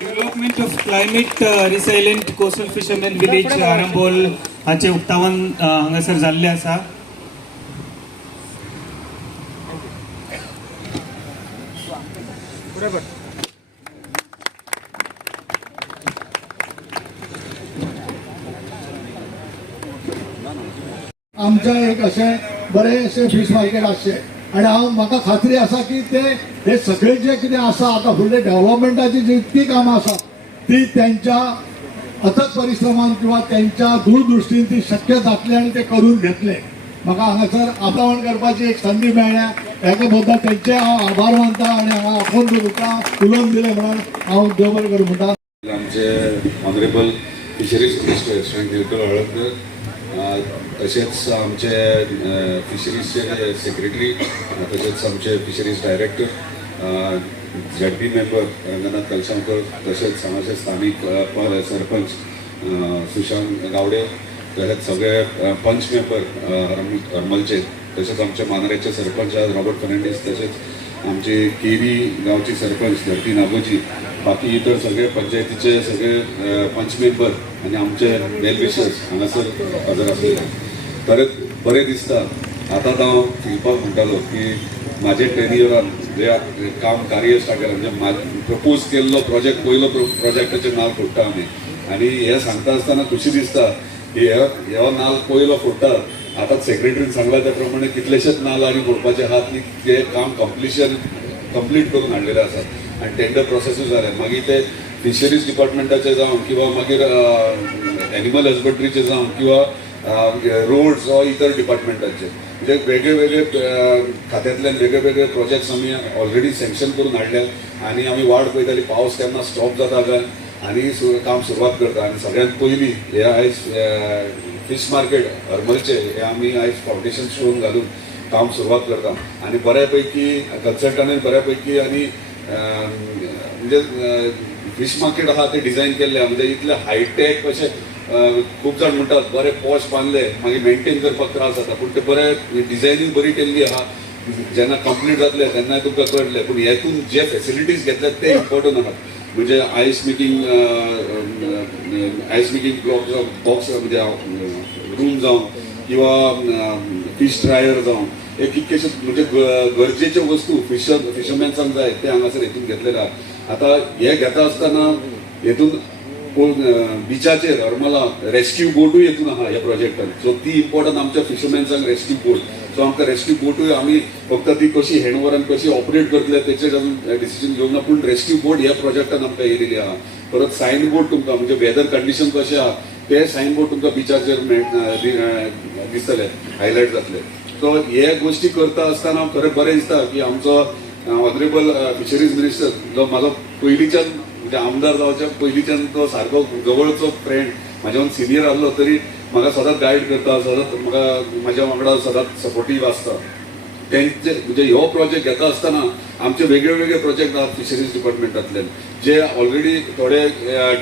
Development of climate resilient coastal fisherman village Arambol हाचे उक्तावण uh, हांगासर जाल्ले आसा आमच्या एक असे बरे असे फिश मार्केट आसचे आणि हांव म्हाका खात्री आसा की ते हे सगळे जे कितें आसा आतां फुडले डेव्हलपमेंटाची जी ती कामां आसा ती त्यांच्या अथक परिश्रमान किंवा त्यांच्या दूरदृश्टीन ती शक्य जातली आणि ते करून घेतले. म्हाका हांगासर आतावण करपाची एक संदी मेळ्ळ्या. हेका बद्दल त्यांचे हांव आभार मानता आणि हांगा आपोवन तुका उलोवन दिलें म्हणून हांव देव बरें करूं म्हणटा. आमचे honourable fisheries minister Shri Haldakar तशेंच तसेच आमचे फिशरीजचे सेक्रेटरी तशेंच तसेच आमचे fisheries director Z P member Ranganath Kalshankar तसेच हांगाचे स्थानिक सरपंच सुशांत गावडे तसेच सगळे पंच मेंबर अ, तशेंच हरमलचे तसेच आमचे मांद्रेचे सरपंच आज रॉबर्ट फर्नांडीस तसेच आमचे केरी गावचे सरपंच धरती नागोजी बाकी इतर सगळे पंचायतीचे सगळे पंच मेंबर आणि आमचे वेलविशर्स हांगासर हजर आसले खरेंच बरें दिसता आतां हांव फिरपाक म्हणटालो की म्हाजे टेन्युअरान जे काम कार्य स्टार्ट केलें म्हणजे प्रपोज केल्लो प्रोजेक्ट पयलो प्रोजेक्टाचें नाल फोडटा आमी आनी हे सांगता आसतना खुशी दिसता की हे हो नाल पयलो फोडटा आतां सेक्रेटरीन सांगला त्या प्रमाणे कितलेशेच नाल आनी फोडपाचे आहात की ते काम कम्प्लिशन कंप्लीट करून हाडलेले आसात आनी टेंडर प्रोसेसूय जाले मागीर ते फिशरीज डिपार्टमेंटाचे जावं किंवा मागीर एनिमल हजबंड्रीचे जावं किंवा रोड्स वा इतर डिपार्टमेंटाचे म्हणजे वेगळे वेगळे खात्यांतल्यान वेगळे वेगळे प्रोजेक्ट्स आमी ऑलरेडी सँक्शन करून हाडल्यात आनी आमी वाट पळयताली पावस केन्ना स्टॉप जाता काय आनी काम सुरवात करता. आनी सगळ्यांत पयलीं हे आयज फिश मार्केट हरमलचे. हे आमी आयज फावंडेशन स्टोन घालून काम सुरवात करता. आनी बऱ्यापैकी कन्सल्टंटांनी बऱ्यापैकी आनी म्हणजे फिश मार्केट आहा ते डिझायन केल्ले म्हणजे इतले हायटेक अशें खूब जाण म्हणटात बरे पॉश बांदले मागीर मेंटेन करपाक त्रास जाता पूण ते बरे म्हणजे डिझायनींग बरी केल्ली आहा जेन्ना कंप्लीट जातले तेन्ना तुमकां कळटलें पूण हेतून जे फेसिलिटीज घेतल्यात ते इम्पॉर्टंट आहात. म्हणजे ice making ice making block box म्हणजे रूम जावं किंवा फिश ड्रायर जावं हे कितकेशे म्हणजे गरजेच्यो वस्तू फिशर फिशरमॅन्सांक जाय ते हांगासर हेतून घेतलेले आहात आतां हे घेता आसतना हेतून बिचाचेर हरमला रेस्क्यू बोटूय हेतून आहा ह्या प्रोजेक्टान सो ती इम्पॉर्टंट आमच्या फिशरमॅन्सांक रेस्क्यू बोट सो आमकां रेस्क्यू बोटूय आमी फक्त ती कशी हँडओव्हरान कशी ऑपरेट करतले तेचेर अजून डिसिजन घेवंक ना पूण रेस्क्यू बोट ह्या प्रोजेक्टान आमकां येयलेली आहा. परत सायन बोर्ड तुमकां म्हणजे वेदर कंडिशन कशें आहा ते सायन बोर्ड तुमकां बिचाचेर मेळ- दिसतले हायलायट जातले सो हे गोष्टी करता आसतना खरें बरें दिसता की आमचो ऑनरेबल फिशरीज मिनिस्टर जो म्हाजो पयलींच्यान म्हणजे आमदार जावच्या पयलींच्यान तो सारको जवळचो फ्रेंड म्हाज्यान सिनियर आसलो तरी म्हाका सदांच गायड करता सदांच म्हाका म्हाज्या वांगडा सदांच सपोर्टीव आसता त्यांचे म्हणजे हो प्रोजेक्ट घेता आसतना आमचे वेगळे वेगळे प्रोजेक्ट आहात फिशरीज डिपार्टमेंटांतले जे ऑलरेडी थोडे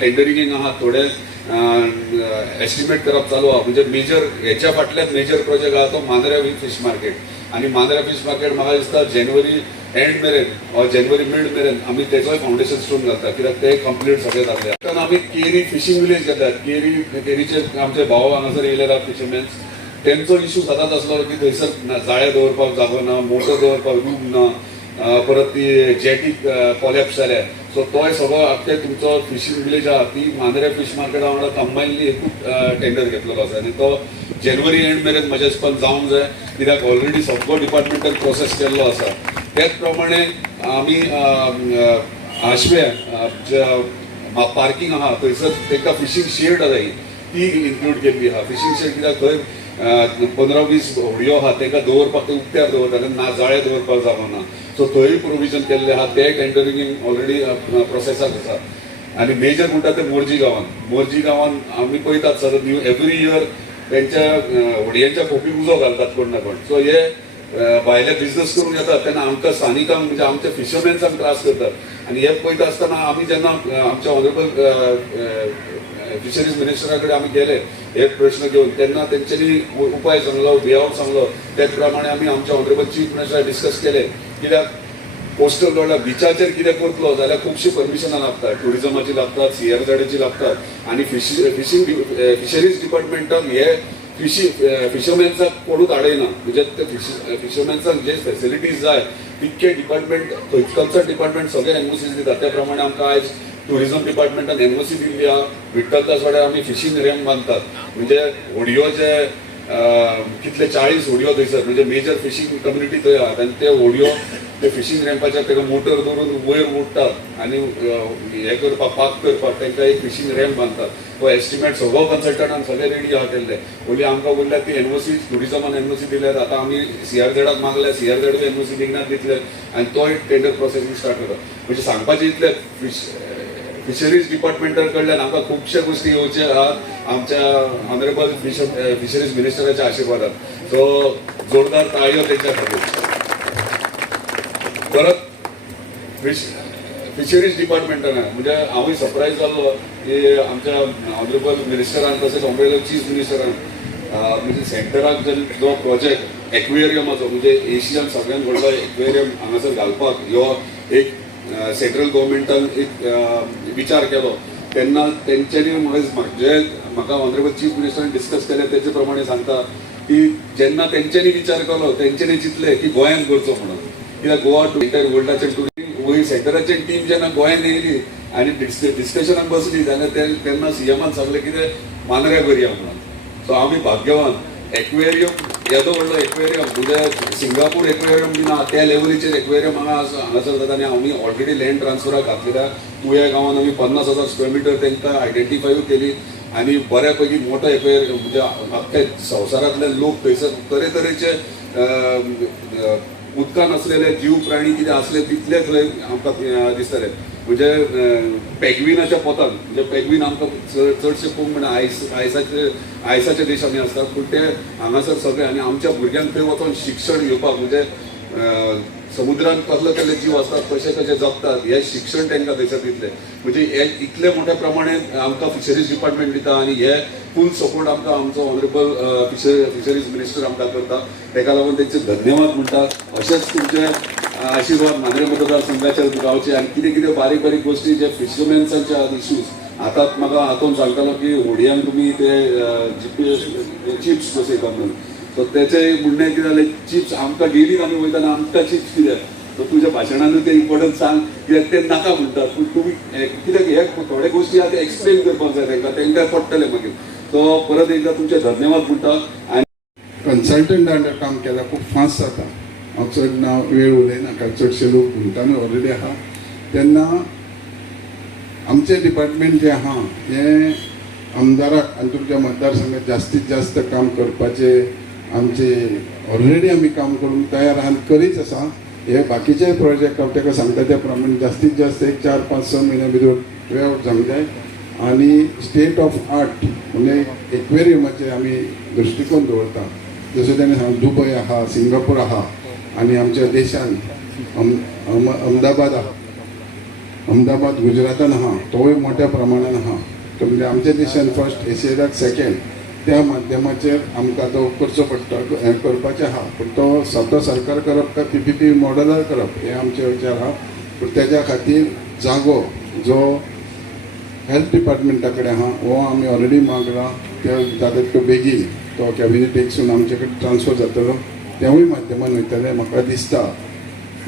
टेंडरिंगेक आहात थोडे एस्टिमेट करप चालू आहा. म्हणजे मेजर हेच्या फाटल्यात मेजर प्रोजेक्ट आहा तो मांद्र्या फिश मार्केट आणि मांद्र्या फिश मार्केट म्हाका दिसता जानेवारी एंड मेरेन ऑर जानेवारी मिड मेरेन आमी तेचोय फाउंडेशन स्टोन घालता कित्याक ते कंप्लीट सगळे जातले कारण आमी केरी फिशिंग विलेज घेतात केरी केरीचे आमचे भाव हांगासर येयले आहात फिशरमॅन्स तेंचो इशू सदांच आसलो की थंयसर जाळे दवरपाक जागो ना मोटर दवरपाक रूम ना परत ती जेटी कॉलेप्स जाल्या सो तोय सगळो आख्खे तुमचो फिशींग विलेज आहा. ती मांद्रे फीश मार्केटा वांगडा कंबायनली एकूच टेंडर घेतलेलो आसा आनी तो जानेवारी एंड मेरेन म्हज्या हिसपान जावंक जाय. कित्याक ऑलरेडी सगळो डिपार्टमेंटल प्रोसेस केल्लो आसा त्याच प्रमाणे आमी आशव्या पार्किंग आहा. थंयसर तांकां फिशींग शेड जाय ती इन्क्लूड केल्ली आहा फिशींग शेड कित्याक थंय पंदरा वीस होडयो आहा तांकां दवरपाक ते उक्त्यार दवरता ना जाळे दवरपाक जावना. सो थंय प्रोविजन केल्ले आहा ते टेंडरिंग ऑलरेडी प्रोसेसाक आसा आनी मेजर म्हणटा ते मोरजी गांवान मोरजी गांवान आमी पळयतात सर न्यू एवरी इयर तेंच्या व्हडयांच्या खोपीक उजो घालतात कोण ना कोण. सो हे भायले बिझनेस करून येतात. तेन्ना आमकां स्थानिकांक म्हणजे आमच्या फिशरमॅन्सांक त्रास करतात. आनी हे पळयता आसतना आमी जेन्ना आमच्या ऑनरेबल फिशरीज मिनिस्टरा कडेन आमी गेले हे प्रश्न घेवन तेन्ना तेंच्यांनी उपाय सांगलो वे सांगलो त्याच प्रमाणे आमी आमच्या ऑनरेबल चीफ मिनिस्टर डिस्कस केले कित्याक कोस्टल रोडला बिचाचेर कितें करतलो जाल्यार खुबशी परमिशनां लागतात. ट्युरिजमाची लागतात सीआरझेडाची लागतात. आनी फिश फिशींग फिशरीज डिपार्टमेंटान हे फिशी फिशरमॅन्साक कोणूच आडयना म्हणजे ते फिश फिशरमॅन्साक जे फेसिलिटीज जाय तितके डिपार्टमेंट कल्चर डिपार्टमेंट सगळे एनओसीज दितात. त्या प्रमाणे आमकां आयज टुरिझम डिपार्टमेंटान एनओसी दिल्ली आहा विठ्ठलदास वाड्यार आमी फिशींग रेम बांदतात म्हणजे व्हडयो जे कितले चाळीस व्हडयो थंयसर म्हणजे मेजर फिशींग कम्युनिटी थंय आहात. आनी ते व्हडयो ते फिशींग रॅम्पाचेर तेका मोटर दवरून वयर उडटात आनी हे करपाक पाक करपाक तांकां एक फिशींग रॅम्प बांदतात तो एस्टिमेट सगळो कन्सल्टंटान सगळे रेडी आहा केल्ले ओली आमकां उरल्यात ती एनओसी टुरिझमान एनओसी दिल्यात. आतां आमी सीआरझेडाक मागल्या सीआरझेड एनओसी दिनात दितले आनी तो एक टेंडर प्रोसेसींग स्टार्ट करता म्हणजे सांगपाचें इतलें फिश फिशरीज डिपार्टमेंटा कडल्यान आमकां खुबशे गोष्टी येवचे आहात आमच्या ऑनरेबल फिशरीज मिनिस्टराच्या आशिर्वादान सो जोरदार ताळयो तेंच्या खातीर परत फिश फिशरीज डिपार्टमेंटान म्हणजे हांवूय सरप्रायज जाल्लो की आमच्या ऑनरेबल मिनिस्टरान तशेंच ऑनरेबल चीफ मिनिस्टरान म्हणजे सेंटराक जो जो प्रोजेक्ट एक्वेरियमाचो म्हणजे एशियान सगळ्यांत व्हडलो एक्वेरियम हांगासर घालपाक ह्यो एक सेंट्रल गव्हर्मेंटान एक विचार केलो. तेन्ना तेंच्यांनी जे म्हाका ऑनरेबल चीफ मिनिस्टरान डिस्कस केले तेचे प्रमाणे सांगता की जेन्ना तेंच्यांनी विचार केलो तेंच्यांनी चिंतले की गोंयांत करचो म्हणून. कित्याक गोवा टू इंटर वर्ल्डाचे वयर सेंटराची टीम जेन्ना गोंयांत येयली आनी डिस्कशनाक बसली जाल्यार ते- तेन्ना सीएमान सांगलें कितें मानऱ्या करया म्हणून. सो आमी भाग्यवान. एक्वेरियम येदो व्हडलो एक्वेरियम म्हणजे सिंगापूर एक्वेरियम बी ना त्या लेवलीचेर एक्वेरियम हांगा हांगासर जाता आनी आमी ऑलरेडी लँड ट्रान्सफराक घातलेल्या तुया गांवान आमी पन्नास हजार स्क्वेअर मिटर तांकां आयडेंटिफाय केली. आनी बऱ्यापैकी मोठो एक्वेरियम म्हणजे अख्ख्या संवसारांतले लोक थंयसर तरेतरेचे उदकान असलेले जीव प्राणी कितें असले तितले थंय आमकां दिसताले दिसतले. म्हणजे पेग्विनाच्या पोतान म्हणजे पेग्वीन आमकां चड- चडशे पळोवंक म्हणा आयस आयसाचे आयसाचे देश आमी आसतात पूण ते हांगासर सगळे आनी आमच्या भुरग्यांक थंय वचोन शिक्षण घेवपाक म्हणजे समुद्रांत कसले कसले जीव आसतात कशे कशे जगतात हे शिक्षण तांकां थंयसर दितले. म्हणजे हे इतले मोठ्या प्रमाणें आमकां फिशरीज डिपार्टमेंट दिता आनी हे फूल सपोर्ट आमकां आमचो ऑनरेबल फिशर फिशरीज मिनिस्टर आमकां करता. ताका लागून तेंचे धन्यवाद म्हणटा अशेंच तुमचे आशिर्वाद मांद्रे मतदारसंघाचेर गावचे आनी कितें कितें बारीक बारीक गोश्टी जे फिशरमॅन्सांचे इश्यूज आतां म्हाका हातून सांगतालो की होडयांक तुमी ते चिप्स बसयता म्हणून सो तेचे म्हणणें कितें जालें चिप्स आमकां डेली आमी वयताना आमकां चिप्स कित्याक सो तुज्या भाशणानूच ते इम्पॉर्टन्स सांग. कित्याक ते नाका म्हणटात पूण तुमी कित्याक हे थोडे गोश्टी आहा ते एक्सप्लेन करपाक जाय तांकां तांकां पडटले मागीर सो परत एकदा तुमचे धन्यवाद म्हणटा आनी कन्सल्टंट अंडर काम केल्यार खूब फास्ट जाता हांव चड ना वेळ उलयना कारण चडशे लोक म्हणटानू ऑलरेडी आहा तेन्ना आमचें डिपार्टमेंट जें आहा हें आमदाराक आनी तुमच्या मतदारसंघात जास्तीत जास्त काम करपाचे आमचे ऑलरेडी आमी काम करूंक तयार आहा आनी करीत आसा हे बाकीचे प्रोजेक्ट हांव ताका सांगता त्या प्रमाणे जास्तीत जास्त एक चार पांच स म्हयन्या भितर वेळ जावंक जाय आनी स्टेट ऑफ आर्ट म्हणजे एक्वेरियमाचे आमी दृश्टीकोन दवरता जसो तेणें सांग दुबय आहा सिंगापूर आहा आनी आमच्या देशान अम- अम- अहमदाबाद आहा. अहमदाबाद गुजरातान आहा तोय मोठ्या प्रमाणान आहा. तो म्हणजे आमच्या देशान फर्स्ट एशियाक सेकंड त्या माध्यमाचेर आमकां तो करचो पडटा हें करपाचें आहा. पूण तो स्वता सरकार करप काय पी पी पी मॉडलार करप हे आमचे विचार आहा. पूण तेज्या खातीर जागो जो हेल्थ डिपार्टमेंटा कडेन आहा हो आमी ऑलरेडी मागला. ते जाता तितलो बेगीन तो कॅबिनेटीकसून आमचे कडेन ट्रान्सफर जातलो. तेवूय माध्यमान वयतले म्हाका दिसता.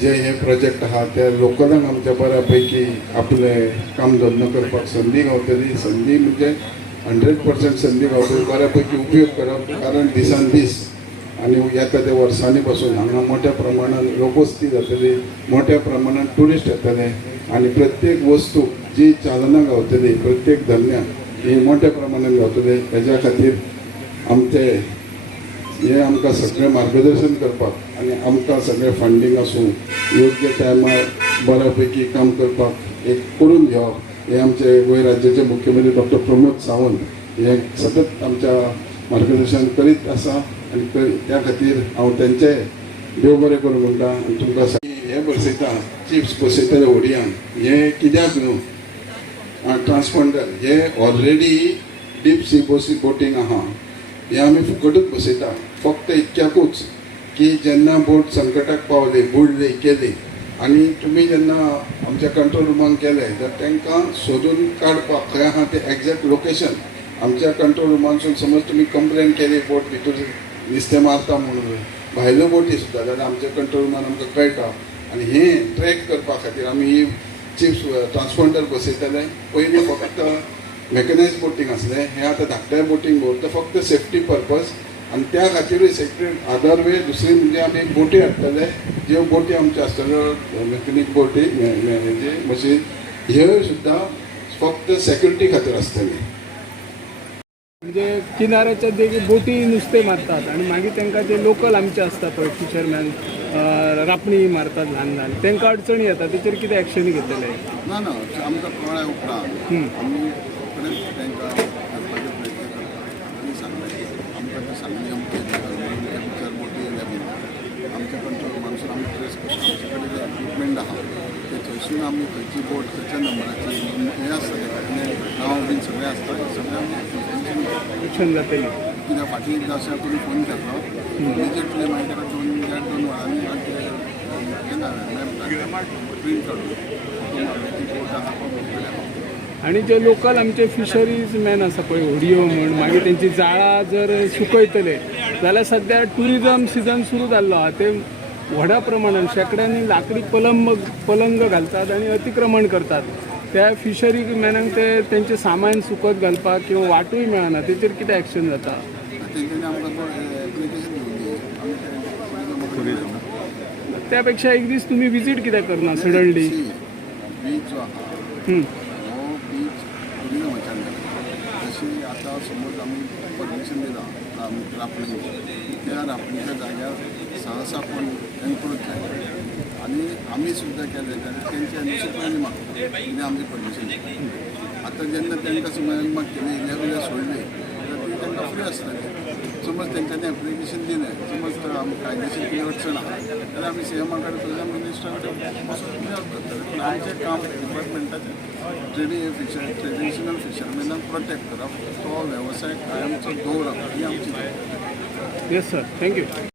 जे हे प्रोजेक्ट आहा ते लोकलांक आमच्या बऱ्या पैकी आपले काम धंदो करपाक संदी गावतली. संदी म्हणजे हंड्रेड पर्सेंट संदी गावतली बऱ्यापैकी उपयोग करप कारण दिसान दीस आनी येता त्या वर्सांनी पासून हांगा मोठ्या प्रमाणात लोकवस्ती जातली मोठ्या प्रमाणात टुरिस्ट येतले आनी प्रत्येक वस्तू जी चालना गावतली प्रत्येक धन्य ही मोठ्या प्रमाणात गावतली. हेज्या खातीर आमचे हे आमकां सगळें मार्गदर्शन करपाक आनी आमकां सगळें फंडींग आसूं योग्य टायमार बऱ्यापैकी काम करपाक एक करून घेवप. हे आमचे गोंय राज्याचे मुख्यमंत्री डॉक्टर प्रमोद सावंत हे सतत आमच्या मार्गदर्शन करीत आसा आनी त्या खातीर हांव तेंचे देव बरें करूं म्हणटा आनी तुमकां सांग- हे बसयता चिप्स बसयताले ओडियान हे कित्याक न्हू? ट्रान्सपोंडर हे ऑलरेडी डीप सी बोसी बोटींग आहा. हे आमी फुकटूच बसयता फक्त इतक्याकूच की जेन्ना बोट संकटाक पावली बुडली केली आनी तुमी जेन्ना आमच्या कंट्रोल रुमान गेले तर तांकां सोदून काडपाक खंय आहा तें एग्जॅक्ट लोकेशन आमच्या कंट्रोल रुमानसून समज तुमी कंप्लेन केली बोट भितर नुस्तें मारता म्हणून. भायल्यो बोटी सुद्दां जाल्यार आमच्या कंट्रोल रुमान आमकां कळटा आनी हें ट्रॅक करपा खातीर आमी ही चिप्स ट्रान्सपोंडर बसयताले. पयलीं फक्त मॅकनायज बोटींग आसलें हें आतां धाकट्या बोटींग दवरता फक्त सेफ्टी पर्पज आनी त्या खातीरूय सेक्रेट आदर वे दुसरी म्हणजे आमी बोटी हाडटले. ज्यो बोटी आमच्यो आसतल्यो मेकॅनीक बोटी हेजी मशीन ह्यो सुद्दां फक्त सेक्युरिटी खातीर आसतली. म्हणजे किनाऱ्याच्या देगी बोटी नुस्तें मारतात आणि मागीर तांकां जे लोकल आमचे असतात पळय फिशरमॅन रापणी मारतात ल्हान ल्हान. तांकां अडचणी येता तेचेर कितें एक्शन घेतले ना ना आमकां कळ्ळ्या उपरांत हं. आमी परत तांकां करपाचो प्रयत्न करता आनी सांगलें आमकां तें सांगली अमके चार बोटी येयल्या बीन आमच्या कंट्रोल मानसून आमी ट्रेस करता आमचे कडेन ते थंयसून आमी खंयची बोट खंयच्या नंबराची हें आसता तें नांव बीन सगळें आसता सगळें जातली कित्याक फाटीं एकदां अशें तुमी फोन केल्लो इमिजिएटली मागीर ताका दोन देड वरांनी प्रिंट काडून बोट आहा आणि जे लोकल आमचे फिशरीज मॅन आसा पळय व्हडियो म्हण मागीर तेंची जाळां जर सुकयतले जाल्यार सध्या टुरिजम सिजन सुरू जाल्लो आहा ते व्हडा प्रमाणान शेकड्यांनी लाकडी पलंग पलंग घालतात आणि अतिक्रमण करतात. त्या फिशरी मॅनांक ते त्यांचे सामान सुकत घालपाक किंवा वाटूय मेळना तेचेर कितें एक्शन जाता? त्या पेक्षा त्यापेक्षा एक दीस तुम्ही विजीट कित्याक करना सडनली बीच आतां समज आमी परमिशन दिला आमी त्या रापणीच्या जाग्यार सहसा कोण एन्क्रोच जाय आनी आमी सुद्दां केलें जाल्यार तेंचे अनुसरून मागता. कितें म्हणजे आमची परमिशन आतां जेन्ना तांकां समज म्हाका केली इल्या सोडले सोडली जाल्यार ती तांकां फ्री आसतली समज तेंच्यांनी एप्लिकेशन दिलें समज तर आमकां कायदेशीर कितें अडचण आहा जाल्यार आमी सीएमा कडेन टुरिजम मिनिस्टरा कडेन वचून करतले पूण आमचें काम डिपार्टमेंटाचें ट्रेडी फिशर ट्रेडिशनल फिशरमॅनाक प्रोटेक्ट करप तो वेवसाय कायमचो दवरप ही आमची येस सर थँक्यू